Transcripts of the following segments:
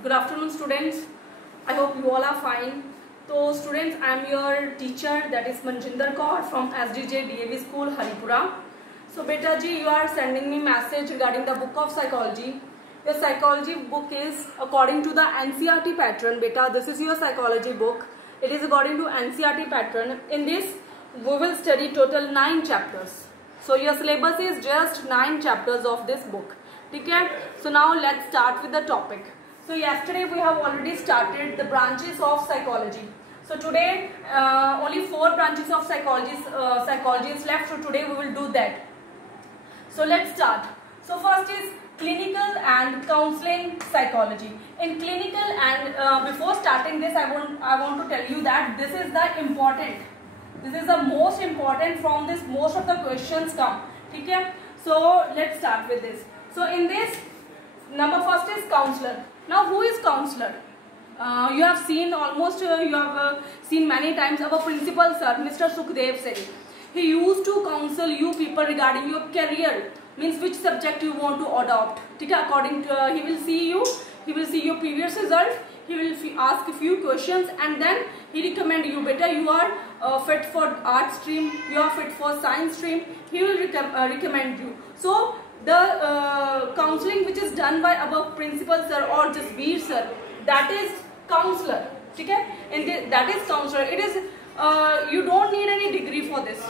Good afternoon, students. I hope you all are fine. So, students, I am your teacher, that is Manjinder Kaur from SDJ DAV School, Haripura. So, beta ji, you are sending me message regarding the book of psychology. Your psychology book is according to the NCERT pattern. Beta, this is your psychology book. It is according to NCERT pattern. In this, we will study total 9 chapters. So, your syllabus is just 9 chapters of this book. Okay? So, now let's start with the topic. So yesterday we have already started the branches of psychology. So today only 4 branches of psychology is left. So today we will do that. So let's start. So first is clinical and counseling psychology. In clinical and before starting this, I want to tell you that this is the important. This is the most important. From this most of the questions come. Okay? So let's start with this. So in this, number first is counselor. Now, who is counselor? You have seen almost, you have seen many times our principal sir, Mr. Sukhdev Sir. He used to counsel you people regarding your career, means which subject you want to adopt. According to, he will see your previous result, he will ask a few questions and then he recommend you, better you are fit for art stream, you are fit for science stream, he will recommend you. So, the counseling which is done by our principal sir or just Veer sir, that is counselor. Okay? And that is counselor. It is you don't need any degree for this.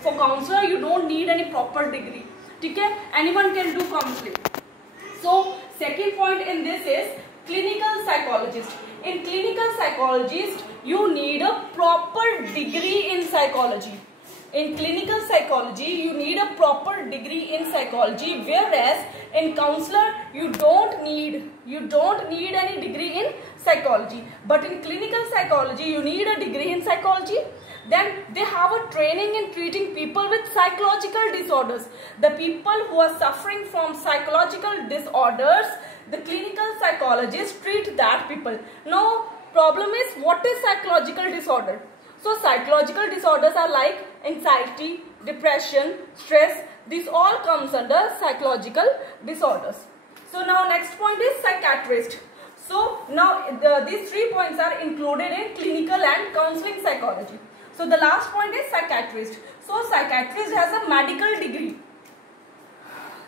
For counselor, you don't need any proper degree. Okay? Anyone can do counseling. So second point in this is clinical psychologist. In clinical psychologist, you need a proper degree in psychology. In clinical psychology, you need a proper degree in psychology, whereas in counselor, you don't need any degree in psychology. But in clinical psychology, you need a degree in psychology. Then they have a training in treating people with psychological disorders. The people who are suffering from psychological disorders, the clinical psychologists treat that people. Now, problem is, what is psychological disorder? So psychological disorders are like anxiety, depression, stress. These all comes under psychological disorders. So now next point is psychiatrist. So now these 3 points are included in clinical and counseling psychology. So the last point is psychiatrist. So psychiatrist has a medical degree.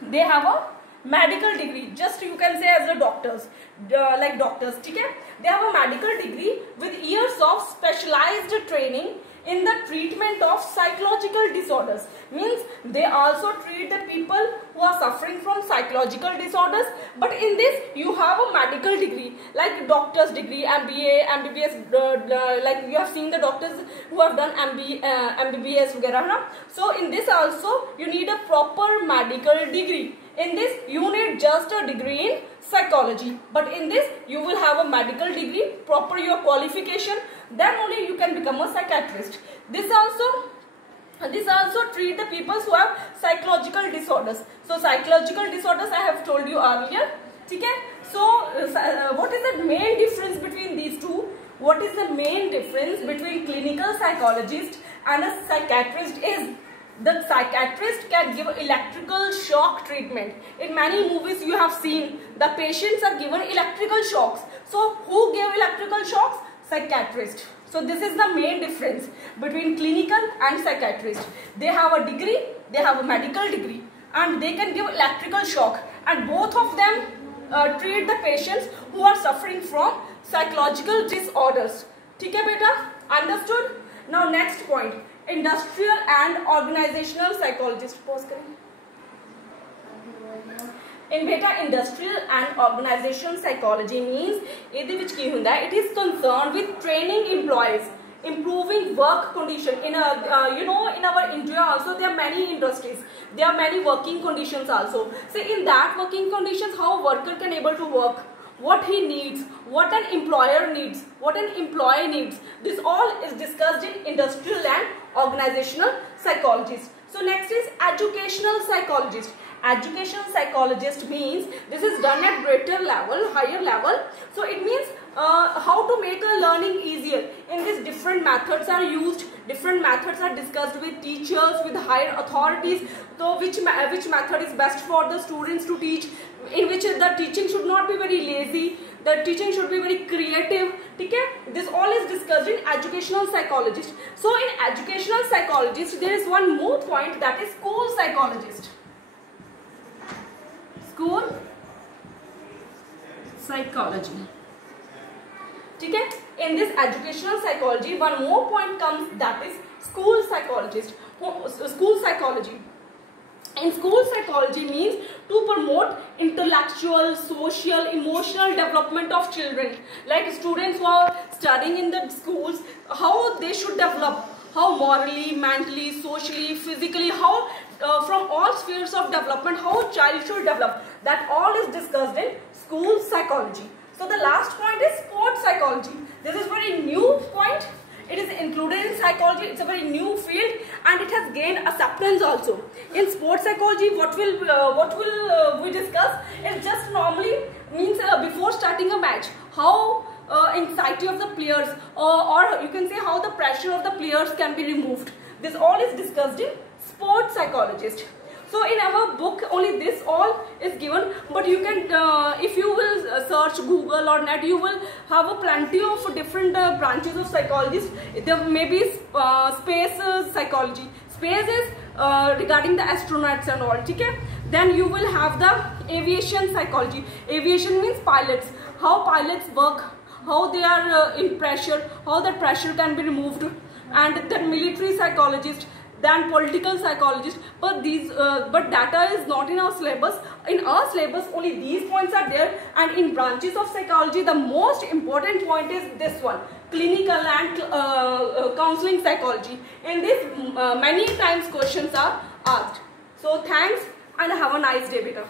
They have a medical degree, just you can say as a doctors, like doctors. Okay? They have a medical degree with years of specialized training in the treatment of psychological disorders. Means they also treat the people who are suffering from psychological disorders. But in this, you have a medical degree, like doctor's degree, MBA, MBBS, like you have seen the doctors who have done MBBS, etc. So in this also, you need a proper medical degree. In this, you need just a degree in psychology. But in this, you will have a medical degree, proper your qualification. Then only you can become a psychiatrist. This also treat the people who have psychological disorders. So psychological disorders I have told you earlier. Okay? So what is the main difference between these two? What is the main difference between clinical psychologist and a psychiatrist is the psychiatrist can give electrical shock treatment. In many movies you have seen the patients are given electrical shocks. So who gave electrical shocks? Psychiatrist. So this is the main difference between clinical and psychiatrist. They have a degree, they have a medical degree and they can give electrical shock, and both of them treat the patients who are suffering from psychological disorders. Okay beta? Understood? Now next point. Industrial and organizational psychologist. Pause करें. In beta, industrial and organizational psychology means it is concerned with training employees, improving work condition. In a in our India also there are many industries, there are many working conditions also. So in that working conditions, how a worker can able to work, what he needs, what an employer needs, what an employee needs. This all is discussed in industrial and organizational psychologist. So next is educational psychologist. Educational psychologist means this is done at greater level, higher level. So it means how to make a learning easier. In this, different methods are used, different methods are discussed with teachers, with higher authorities. So which method is best for the students to teach, in which the teaching should not be very lazy, the teaching should be very creative. Okay? This all is discussed in educational psychologist. So in educational psychologist there is one more point, that is school psychologist. School psychology. Okay? In this educational psychology one more point comes, that is school psychologist. School psychology. In school psychology means to promote intellectual, social, emotional development of children. Like students who are studying in the schools, how they should develop, how morally, mentally, socially, physically, how from all spheres of development, how a child should develop. That all is discussed in school psychology. So the last point is sports psychology. This is very new point. It is included in psychology. It's a very new field and it has gained acceptance also. In sports psychology, what will we discuss? It just normally means before starting a match, how anxiety of the players, or you can say how the pressure of the players can be removed. This all is discussed in sports psychologist. So in our book only this all is given, but you can if you will search Google or net, you will have a plenty of different branches of psychologists. There may be space psychology. Space is regarding the astronauts and all. Okay? Then you will have the aviation psychology. Aviation means pilots. How pilots work, how they are in pressure, how that pressure can be removed, and then military psychologist. Than political psychologist, but data is not in our syllabus. In our syllabus only these points are there, and in branches of psychology the most important point is this one, clinical and counseling psychology. In this many times questions are asked. So thanks and have a nice day, beta.